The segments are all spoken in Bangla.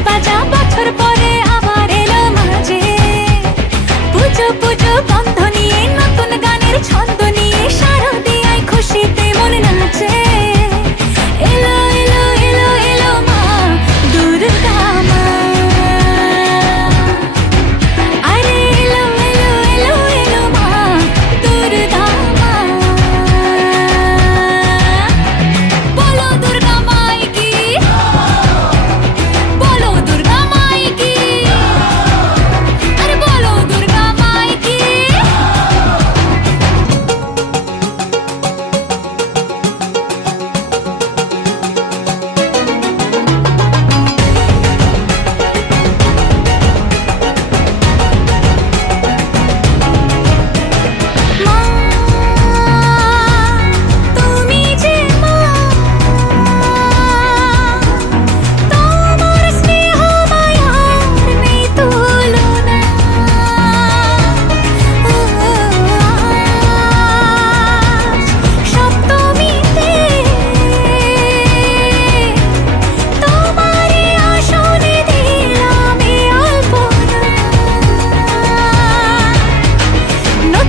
বাজা বছর পর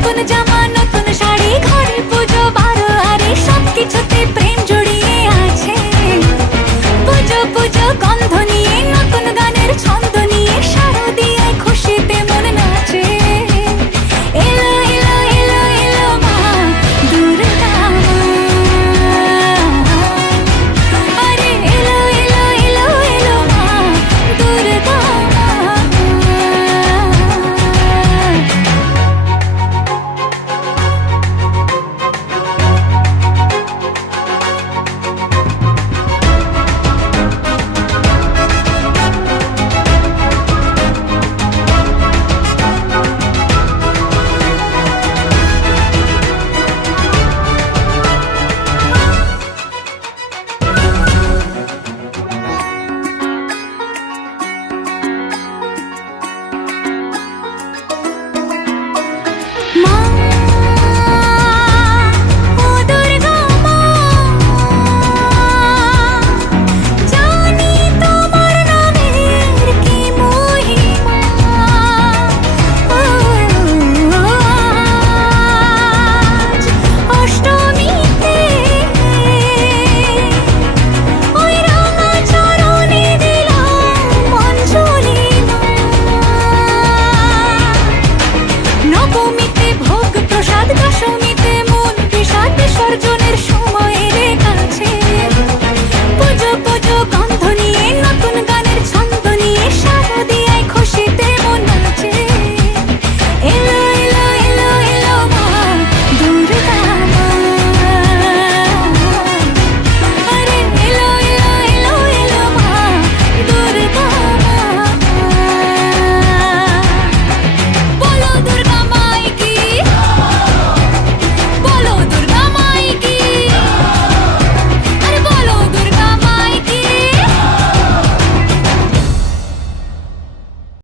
নতুন জামা